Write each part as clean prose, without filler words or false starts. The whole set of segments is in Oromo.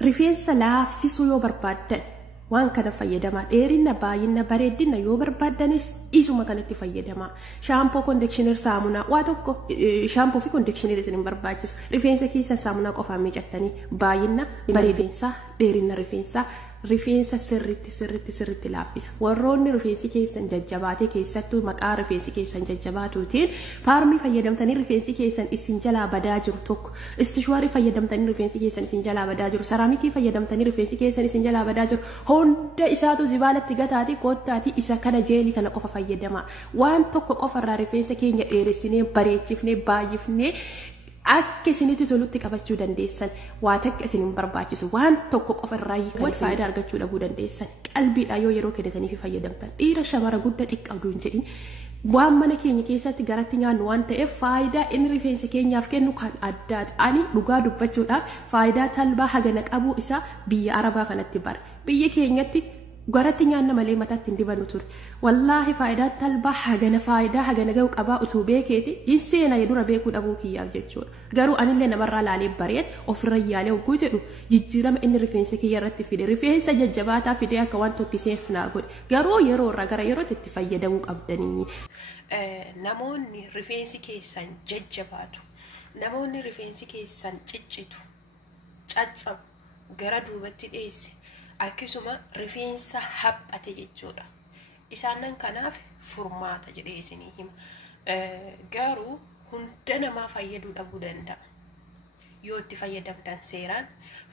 rifeensa laaffisuu yoo barbaaddan waan kana fayyadamaa. Dheerina baay'ina bareedina yoo barbaaddanis isuma kanatti fayyadamaa. Shaampoo conditioner saamunaa waa tokko shaampoo fi conditioner isin barbaachisa. Rifeensa keessa saamunaa qofaan miicattanii baay'ina bareedinsa dheerina rifeensa sirriitti laaffisa. Warroonni rifeensi keessan jajjabaatee keessattuu maqaa rifeensi keessan jajjabaatuutiin paarmii fayyadamtanii rifeensi keessan isin jalaa badaa jiru tokko istishwaarii fayyadamtanii rifeensi keessan isin jalaa badaa jiru saraamikii fayyadamtanii rifeensi keessan isin jalaa badaa jiru hunda isaatu zibaalatti gataati koottaati isa kana jeelii kana qofa fayyadamaa. Waan tokko qofarraa rifeensa keenya dheeressinee bareechifnee baay'ifnee akka isinitti tolutti qabachuu dandeessan waa takka isin barbaachisu waan tokko qofarraa kan faayidaa argachuu dhabuu dandeessan qalbiidhaan yoo yeroo kennitanii fayyadamtan dhiira shamara guddaa xiqqaaduu hin jedhin waan mana keenya keessatti garatti nyaannu waan ta'eef faayidaa inni rifeensa keenyaaf kennu kan addaati. Ani dhugaa dubbachuudhaaf faayidaa talbaa hagana qabuu isaa biyya Arabaa kanatti bara biyya keenyatti garatti nyaanna malee mataatti hin dibannu ture. Wallaahi faayidaa talbaa hagana ga'u qabaa utuu beekeeti hin seena dura beekuu dhabuu kiyyaaf jechuudha. Garuu anillee namarraa laalee bareed ofirra yaalee hogguu jedhu jijjiirama inni rifeensa kiyya irratti fide rifeensa jajjabaataa fidee akka waan tokkiseef naa godhe garuu yeroo irraa gara yerootti itti fayyadamuu qabdanii. Namoonni rifeensi keessan jajjabaatu namoonni rifeensi keessan ciccitu caccabu gara duubatti dheesse akkasuma rifeensa haphate jechuudha. Isaanan kanaaf furmaata jedhee isinii hima. Garuu hunda namaa fayyaduu dhabuu danda'a. Yoo itti fayyadamtan seeraan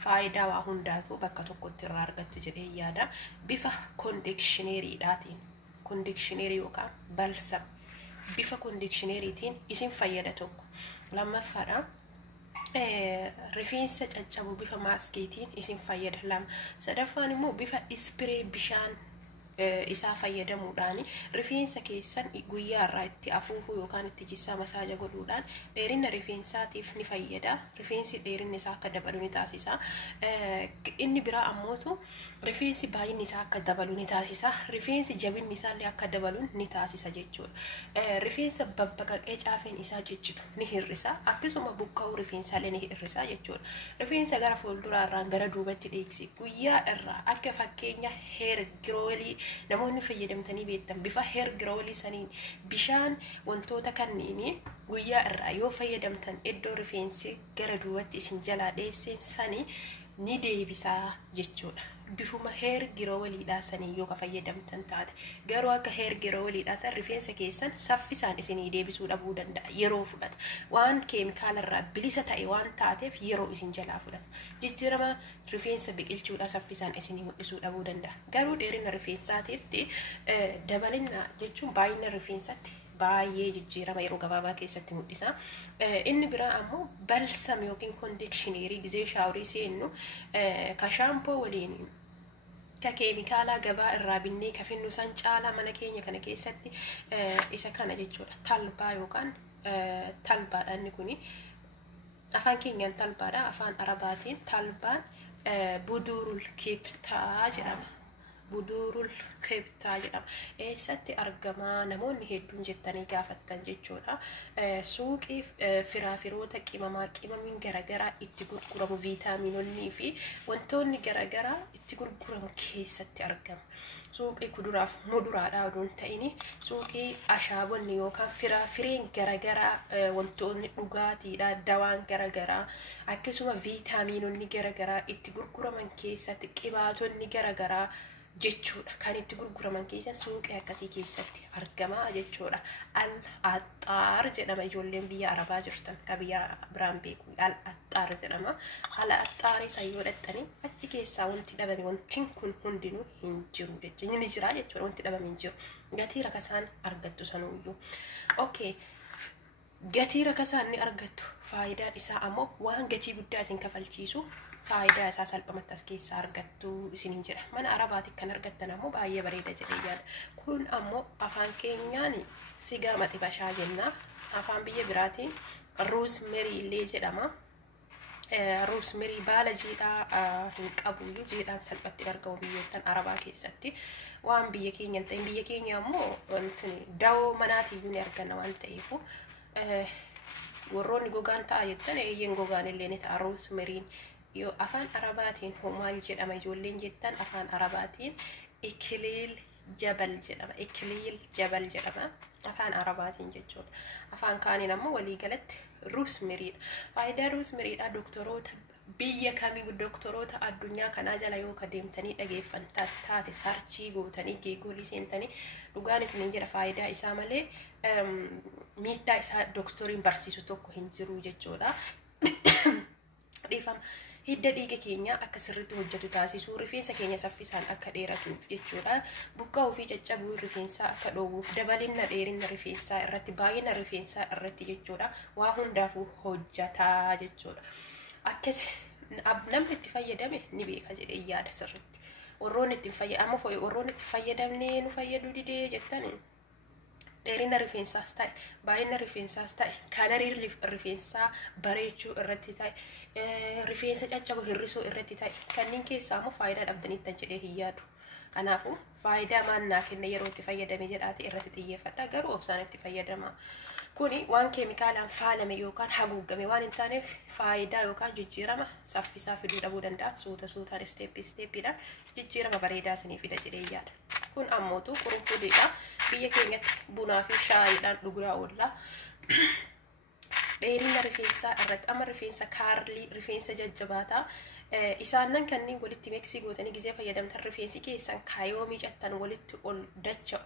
faayidaa waa hundaatu bakka tokkotti irraa argattu jedhee yaada. Bifa kondikshineeriidhaatiin kondikshineerii yookaan balsam bifa kondikshineeriitiin isin fayyada tokko. Lammaffaadha. Rifeensa caccabu bifa maaskiitiin isin fayyada lama. Sadaffaan immoo bifa ispiree bishaan isaa fayyadamuudhaan rifeensa keessan guyyaa irraa itti afuufuu yookaan itti jissaa masaaja godhuudhaan dheerina rifeensaatiif ni fayyada. Rifeensi dheerinni isaa akka dabalu ni taasisa. Inni biraa ammootu rifeensi baay'inni isaa akka dabalu ni taasisa. Rifeensi jabinni isaallee akka dabalu ni taasisa jechuudha. Rifeensa babbaqaqee caafeen isaa ciccitu ni hir'isa. Akkasuma buqqa'uu rifeensaallee ni hir'isa jechuudha. Rifeensa gara fuulduraarraan gara duubatti dheeksi guyyaa irraa akka fakkeenya heer giroolii namoonni fayyadamtanii beektan bifa heer giroolii saniin bishaan wantoota kanneeni guyyaa irraa yoo fayyadamtan iddoo rifeensi gara duubatti isin jalaa dheesseen sanii ni deebisaa jechuudha. Bifuma heer girooliidhaa sanii yoo fayyadamtan taate garuu akka heer girooliidhaa san rifeensa keessan saffisaan isinii deebisuu dhabuu danda'a. Yeroo fudhata waan keemikaalarraa bilisa ta'e waan taateef yeroo isin jalaa fudhata. Jijjiirama rifeensa biqilchuudhaa saffisaan isinii mul'isuu dhabuu danda'a. Garuu dheerina rifeensaatiitti dabalina jechuun baay'ina rifeensatti baay'ee jijjiirama yeroo gabaabaa keessatti mul'isa. Inni biraa ammoo balsam yookiin kondikshineerii gizee shaaworii seennu ka shaampoo waliin ka keemikaalaa gabaa irraa binnee ka finnu san caalaa mana keenya kana keessatti isa kana jechuudha. Talbaa yookaan talbaadha inni kuni afaan keenyaan talbaadha afaan arabaatiin talbaan budurul kibtaa jedhama. Budurul kibtaa jedhama. Eessatti argama namoonni hedduun jettanii gaafattan jechuudha. Suuqii firaafiroota qimamiin garagaraa itti gurguramu viitaaminonnii fi wantoonni garagaraa itti gurguramu keessatti argama. Suuqii kuduraaf muduraadhaa oduun ta'ini suuqii ashaabonni yookaan firaafireen garagaraa wantoonni dhugaatiidha dawaan garagaraa akkasuma viitaaminonni garagaraa itti gurguraman keessatti qibaatonni garagaraa jechuudha. Kan itti gurguraman keessa suuqii akkasii keessatti argama jechuudha. Al-Axxaar jedhama ijoolleen biyya Arabaa jirtan ka biyya biraan beeku Al-Axxaar jedhama. Al-Axxaarii san yoo dhattanii achi keessaa wanti dhabame wantiin kun hundinuu hin jiru jechuudha. Inni jira jechuudha wanti dhabame hin jiru. Gatii rakasaan argattu sanuyyuu. Okay. Gatii rakasaan ni argattu. Faayidaan isaa ammoo waan gatii guddaa isin kafalchiisu faayidaa isaa salphamatti as keessaa argattu isiniin jedha. Mana Arabaatti kan argattan ammoo baay'ee bareeda jedhee yaada. Kun ammoo afaan keenyaan sigaa maxibashaa jenna. Afaan biyya biraatiin roosmerii illee jedhama. Roosmerii baala jiidhaa hin qabu jiidhaan salphatti argamu biyyoottan Arabaa keessatti. Waan biyya keenya hin ta'in biyya keenya ammoo dawoo manaatiin ni arganna waan ta'eefu warroonni gogaan ta'a jettan eeyyeen gogaan illee ni ta'a roosmeriin yoo afaan arabaatiin maal jedhama ijoolleen jettan afaan arabaatiin ikiliil jabal jedhama. Ikiliil jabal jedhama afaan arabaatiin jechuudha. Afaan kaaniin ammoo waliigalatti roosmeriidha. Faayidaa roosmeriidha doktoroota biyya kamii doktoroota addunyaa kanaa jala yoo deemtanii dhageeffan taate sarchii gootanii geegoolii seentanii dhugaan isiniin jedha faayidaa isaa malee miidhaa isaa doktoriin barsiisu tokko hin jiru jechuudha. Dhiifama hidda dhiiga keenya akka sirriitti hojjetu taasisuu, rifeensa keenya saffisaan akka dheeratuuf jechuudha. Buqqaa ofii caccabuu rifeensaa akka dhoowwuuf, dabalina dheerina rifeensaa irratti, baay'ina rifeensaa irratti jechuudha. Waa hundaafuu hojjataa jechuudha. Akkas namni itti fayyadame ni beeka jedhee yaada sirriitti. Warroonni itti fayyadamu warroonni itti fayyadamnee nu fayyaduu didee jettanii dheerina rifeensaas ta'e, baay'ina rifeensaas ta'e, kalarii rifeensaa bareechuu irratti ta'e, rifeensa caccabu hir'isuu irratti ta'e, kanneen keessaa immoo faayidaa dhabdaniittan jedhee hin yaadu. Kanaafuu faayidaa maannaa kenne yeroo itti fayyadame jedhaati irratti xiyyeeffadha. Garuu obsaan itti fayyadama. Kuni waan keemikaalaan faalame yookaan haguugame waan hin taaneef faayidaa yookaan jijjiirama saffisaa fiduu dhabuu danda'a. Suutaan isteeppiidhaan jijjiirama bareedaa isinii fida jedhee yaada. Kun ammootu qurunfudiidha. Biyya keenyatti bunaa fi shaayiidhaan dhuguraa oolla. Dheerina rifeensaa irratti amma rifeensa kaarlii, rifeensa jajjabaataa isaanan kanneen walitti miksii gootanii gizee fayyadamtan rifeensi keessan kayoo miicattan walitti ol dacha'u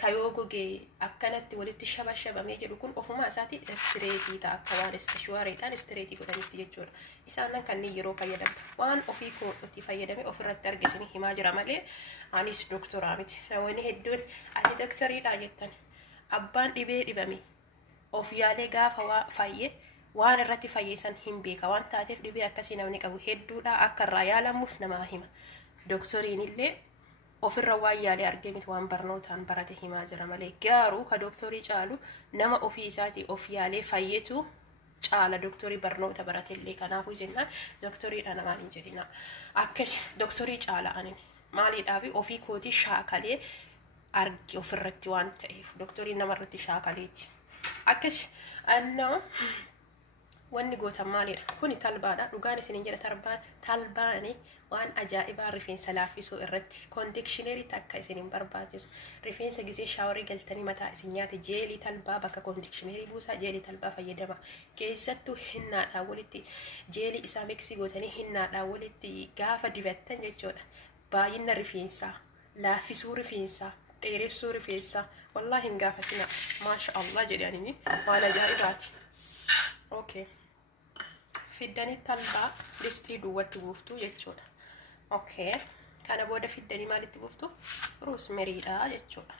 kayoo gogee akkanatti walitti shabamee jedhu kun ofuma isaati istireetii ta'a akka waan istishuwareedhaan istireetii godhanitti jechuudha. Isaanan kanneen yeroo fayyadamtan waan ofii kootti fayyadame ofirratti argisanii himaa jira malee anis doktoraa miti. Namoonni hedduun ati doktoriidha jettan abbaan dhibee dhibame of yaalee gaafa fayyee waan irratti fayyeessan hin beeka waan taateef dhibee akkasii namni qabu hedduudha akka irraa yaalamuuf namaa hima. Doktoriin illee ofirra waan yaalee argee miti waan barnootaan barate himaa jira malee garuu ka doktorii caalu nama ofii isaatii of yaalee fayyetu caala doktorii barnoota barate illee. Kanaafuu jennaan doktoriidha namaan hin jedhina. Akkas doktorii caala anin maaliidhaaf ofii kootii shaakalee arge ofirratti waan ta'eef doktoriin namarratti shaakaleeti. Akkas annaa wanni gootan maalidha? Kuni talbaadha. Dhugaan isiniin jedha talbaani waan ajaa'ibaa rifeensa laaffisuu irratti kondikshineerii takka isiniin barbaachisu. Rifeensa gisee shaaworii galtanii mataa isin nyaate jeelii talbaa bakka kondikshineerii buusaa jeelii talbaa fayyadama. Keessattuu hinnaadhaan walitti jeelii isaa miksii gootanii hinnaadhaan walitti gaafa dibattan jechuudha. Baay'ina rifeensaa, laaffisuu rifeensaa, dheeressuu rifeensaa wallaahi hin gaafatina. Maasha Allah jedhanii waan ajaa'ibaati. Okay. Fiddanii talbaa listii duwwaatti buuftu jechuudha. Okay. Kana booda fiddanii maalitti buuftu? Roosmeriidha jechuudha.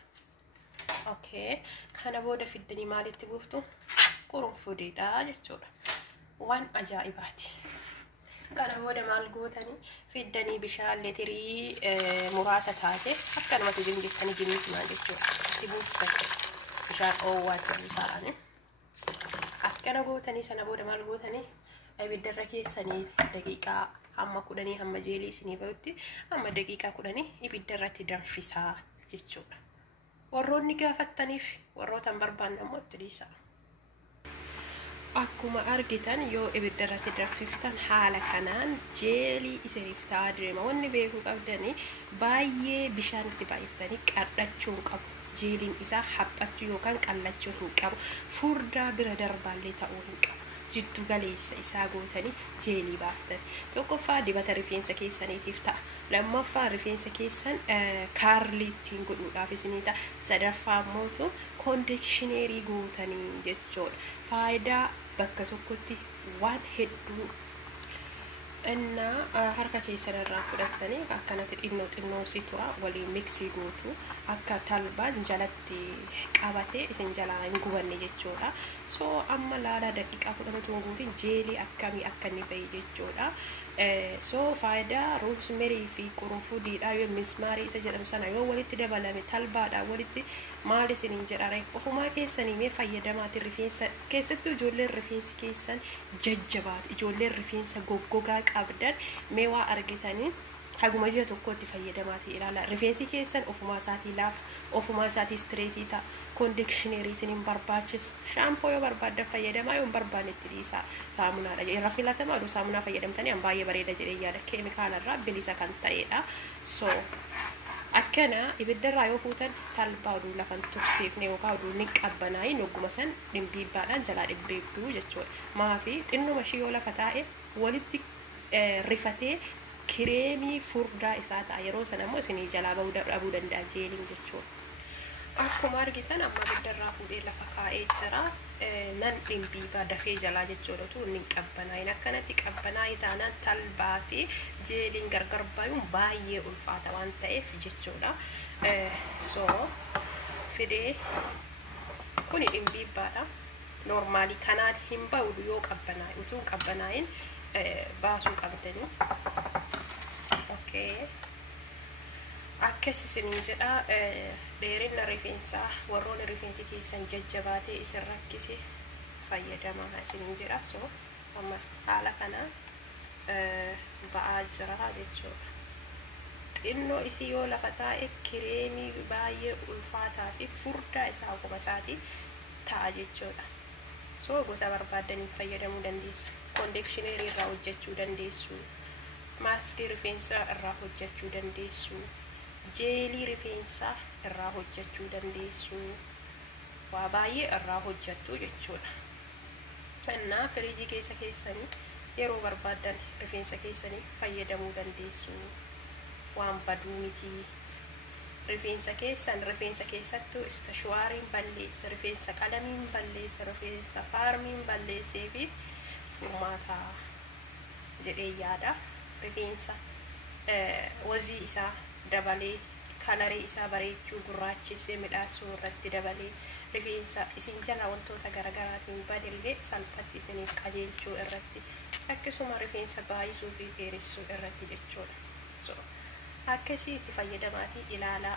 Okay. Kana booda fiddanii maalitti buuftu? Qurunfudiidha jechuudha. Waan ajaa'ibaati. Kana booda maal gootanii fiddanii bishaan leetirii muraasa taate akkanumatti jimjittanii jimjitan jechuudha. Itti buuftan bishaan oowwaa jiru isaanii. Akkana gootanii sana booda maal gootanii ibiddarra keessanii daqiiqaa hamma 10 hamma jeelii isinii bahutti hamma daqiiqaa 10 ibiddarratti danfisaa jechuudha. Warroonni gaafattaniif warrootan barbaanne ammoo itti dhiisaa. Akkuma argitan yoo ibiddarratti danfiftan haala kanaan jeelii isiniif ta'aa deema. Wanni beekuu qabdanii baay'ee bishaan itti baay'iftanii qadhachuu qabu. Jeeliin isaa haphachuu yookaan qallachuu hin qabu. Furdaa bira darbaallee ta'uu hin qabu. Jiddu galeessa isaa gootanii jeelii baaftan. Tokkoffaa dibata rifeensa keessaniitiif ta'a. Lammaffaa rifeensa keessan kaarlii ittiin godhuudhaaf isinii ta'a. Sadaffaa immoo kondikshineerii gootanii jechuudha. Faayidaa bakka tokkotti waan hedduu harka keessanirraa fudhattanii akkanatti xinnoo si tura waliin miksii gootu akka talbaan jalatti qabatee isin jalaa hin gubanne jechuudha. So amma laala daqiiqaa 10 guutiin jeelii akkamii akka inni bahe jechuudha. So faayidaa roosmerii fi qurunfudiidha yoo mismaarii isa jedhamu sana yoo walitti dabalame talbaadha walitti maal isiniin jedhare ofumaa keessanii mee fayyadamaati rifeensa keessattuu ijoolleen rifeensi keessan jajjabaatu ijoolleen rifeensa goggogaa qabdan mee waa argitanii haguma ji'a tokkotti fayyadamaati ilaala rifeensi keessan ofuma isaatii laaf ofuma isaatii straightii ta'a conditionerii isiniin barbaachisu shaampoo yoo barbaaddan fayyadamaa yoo barbaannetti dhiisaa saamunaadha irra filatamaa oduu saamunaa fayyadamtanii an baay'ee bareeda jedhee yaada keemikaalarraa bilisa kan ta'edha so akkana ibiddarraa yoo fuutan talbaa oduu lafan tursiifne yookaan oduu ni qabbanaa'ii nogguma san dhimbiibbaadhaan jalaa dhibbeebduu jechuudha maafi xinnuma ishii yoo lafa taa'e walitti rifatee kireemii furdaa isaa ta'a yeroo sana immoo isinii jalaa dhabuu danda'a jeeliin jechuudha akkuma argitan amma ibiddarraa fuudhee lafa kaa'ee jira nan dhimbiibaa dafee jalaa jechuudha utuu inni qabbanaa'in akkanatti qabbanaa'ii taanaan talbaa fi jeeliin gargar baay'uun baay'ee ulfaata waan ta'eef jechuudha so fidee kuni dhimbiibbaadha normaalii kanaan hin ba'u yoo qabbanaa'e utuu qabbanaa'in baasuu qabdanii okay akkasi isiniin jedha dheerina rifeensaa warroonni rifeensi keessan jajjabaatee isin rakkise fayyadamaa isiniin jedha so amma haala kana ba'aa jira jechuudha xinnoo isii yoo lafa taa'e kireemii baay'ee ulfaataa fi furdaa isaa akkuma isaatii ta'a jechuudha so gosa barbaadaniin fayyadamuu dandeessa conditionerii irraa hojjechuu dandeessu maaskii rifeensaa irraa hojjechuu dandeessu jeelii rifeensaa irraa hojjechuu dandeessu waa baay'ee irraa hojjettu jechuudha innaa firiijii keessa keessanii yeroo barbaadan rifeensa keessanii fayyadamuu dandeessu waan baduu miti rifeensa keessattuu istashuwaariin balleessa rifeensa qalamiin balleessa rifeensa faarmiin balleessee fi furmaata jedhee yaada rifeensa wazii isaa dabalee kalarii isaa bareechuu gurraachessee midhaasuu irratti dabalee rifeensa isin jala wantoota garaagaraatiin badillee salphatti isiniif qajeelchuu irratti akkasuma rifeensa baay'isuu fi dheeressuu irratti jechuudha so akkasii itti fayyadamaatii ilaalaa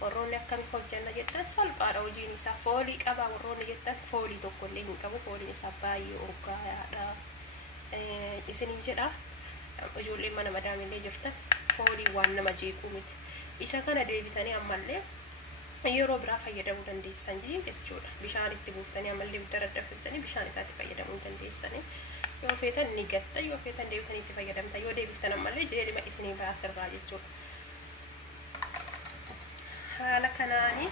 warroonni akkam hojjanna jettan salphaadha hojiin isaa foolii qaba warroonni jettan foolii tokkollee hin qabu fooliin isaa baay'ee urgaayaadha isiniin jedha ijoolleen mana madaamillee jirtan foolii waan nama jeequu miti isa kana deebitanii ammallee yeroo biraa fayyadamuu dandeessan jechuudha bishaan itti buuftanii ammallee ibiddarra danfiftanii bishaan isaatti fayyadamuu dandeessanii yoo feetan ni gatta yoo feetan deebitanii itti fayyadamtan yoo deebiftan ammallee jeelima isinii baasirraa jechuudha haala kanaani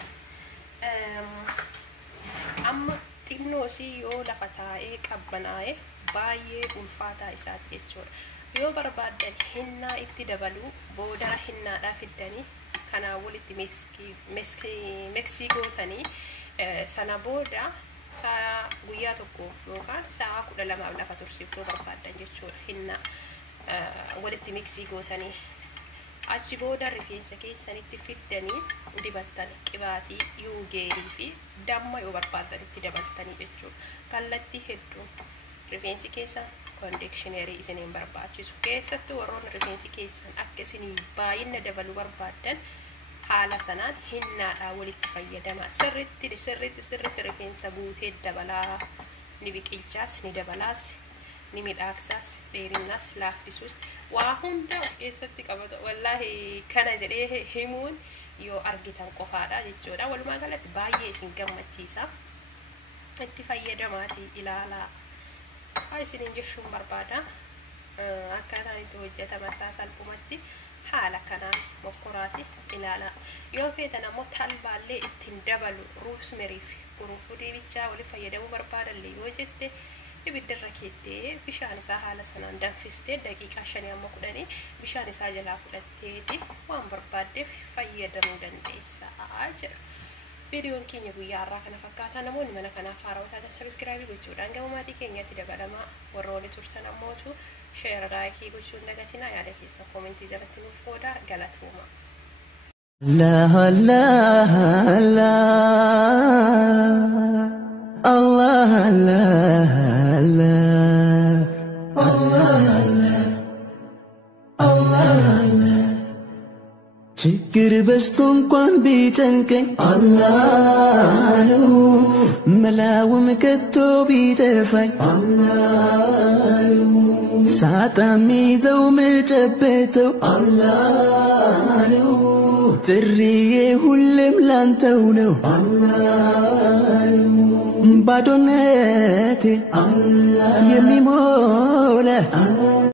amma xinnoosii yoo lafa taa'ee qabbanaa'e baay'ee ulfaataa isaati jechuudha yoo barbaadan hinnaa itti dabaluu boodara hinnaadhaa fiddanii kanaa walitti meksii gootanii sana booda saa guyyaa tokkoof yookaan saa 12 lafa tursiiftuu barbaadan jechuudha hinnaa walitti meksii gootanii achi booda rifeensa keessanitti fiddanii dibattan qibaatii yuungeerii fi damma yoo barbaadan itti dabaltanii jechuudha kallattii hedduun rifeensi keessan conditionerii isiniin barbaachisu keessattuu warroonni rifeensi keessan akka isinii baay'ina dabaluu barbaadan haala sanaan hinnaadhaa walitti fayyadamaa sirriitti rifeensa guutee dabalaa ni biqilchaas ni dabalaas ni midhaaksaas dheerinaas laaffisuus waa hunda of keessatti qabata wallaahi kana jedhee himuun yoo argitan qofaadha jechuudha walumaa galatti baay'ee isin gammachiisa itti fayyadamaatii ilaalaa isiniin jechuun barbaada akkaataan itti hojjetama isaa salphumatti haala kanaan mokkoraati ilaalaa yoo feetan ammoo talbaallee ittiin dabalu roosmerii fi quruffudii bichaa waliin fayyadamuu barbaadallee yoo jette ibiddarra keettee bishaan isaa haala sanaan danfistee daqiiqaa 5-10 bishaan isaa jalaa fudhatteeti waan barbaaddeef fayyadamuu dandeessaa jira videoon keenya guyyaa har'aa kana fakkaataa namoonni mana kanaaf haarawaa taatan sabiskiraabii gochuudhaan gama maatii keenyatti dabalamaa warroonni turtan ammootu sheera laayikii gochuun dagatinaa yaada keessa koomentii jalatti nuuf qoodaa galatooma. Allah Allah Allah ችግር በስቶ እንኳን ቢጨንቀኝ አላህ መላውም ከቶ ቢጠፋኝ አላህ ሳጣሚዘው መጨበተው አላህ ነው ጥሪዬ ሁሌም ላንተው ነው አላህ ነው ባዶነቴ የሚሞላ